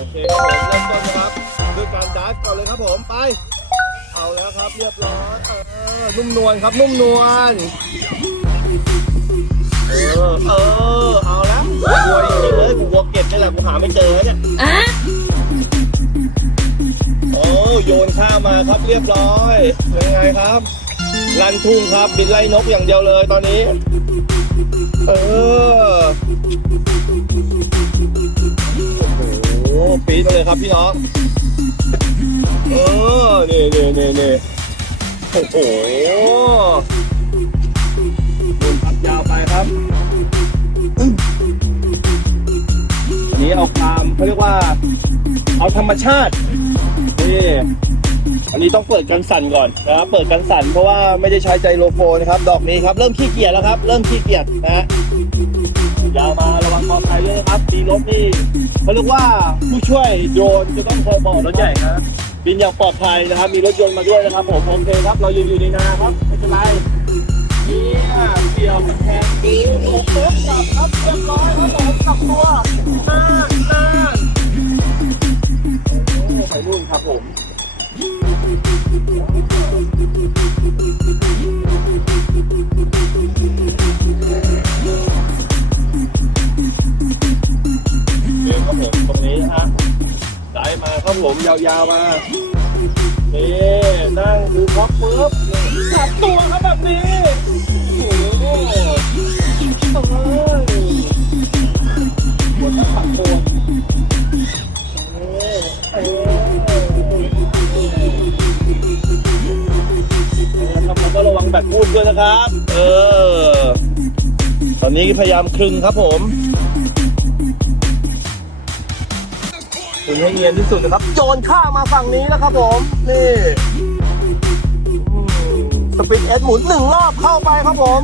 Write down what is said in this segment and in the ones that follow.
โอเคครับผมเริ่มต้นนะครับด้วยการดัดก่อนเลยครับผมไป เอาแล้วครับเรียบร้อยเออนุ่มนวลครับนุ่มนวลเออเออเอาแล้วกลัวจริงๆเลยกูกลัวเก็บนี่แหละกูหาไม่เจอเนี่ยโอ้โยนข้ามมาครับเรียบร้อยเป็นไงครับลันทุ่งครับบินไล่นกอย่างเดียวเลยตอนนี้ เออ อ้โหปีดมาเลยครับพี่น้องเออนี่นี่นี่นี่โอ้โหหมุนพับยาวไปครับอันนี้เอาความเขาเรียกว่า เอาธรรมชาตินี่อันนี้ต้องเปิดกันสั่นก่อนนะครับ เปิดกันสั่นเพราะว่าไม่ได้ใช้ไจโรโฟนนะครับ ดอกนี้ครับ เริ่มขี้เกียจแล้วครับ เริ่มขี้เกียจนะ นะครับมีรถนี่เขาเรียกว่าผู้ช่วยโยนจะต้องคอยบอกรถใหญ่ครับบินอย่างปลอดภัยนะครับ มีรถยนต์มาด้วยนะครับผมโอเคครับ เรายืนอยู่ในนาครับไม่เป็นไร ครับผมยาวๆมานี่นั่งดูพ็อปปุ๊บจับตัวครับแบบนี้โอ้โหเอ้ยปวดขับปวดเอ้ยเอ้ยนะครับแล้วก็ระวังแบตพูดด้วยนะครับ เออ ตอนนี้พยายามคลึงครับผม ถึงให้เนียนที่สุดนะครับ โจรข้ามาฝั่งนี้แล้วครับผม นี่สปินเอสหมุนหนึ่งรอบเข้าไปครับผม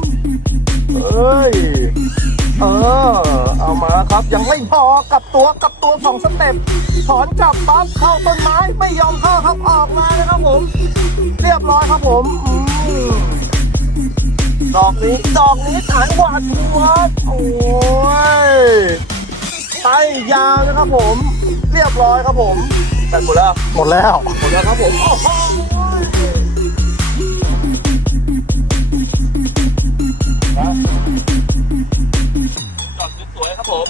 เอ้ย เออ เอามาครับ ยังไม่พอกับตัวกับตัวสองสเต็ปถอนกลับปั๊บเข้าต้นไม้ไม่ยอมเข้าครับออกมาเลยครับผม เรียบร้อยครับผมอดอกนี้ดอกนี้ฐานหวาดหัวโอ้ยไปยาวนะครับผม เรียบร้อยครับผมแต่หมดแล้วหมดแล้วหมดแล้วครับผมจอดสวยครับผม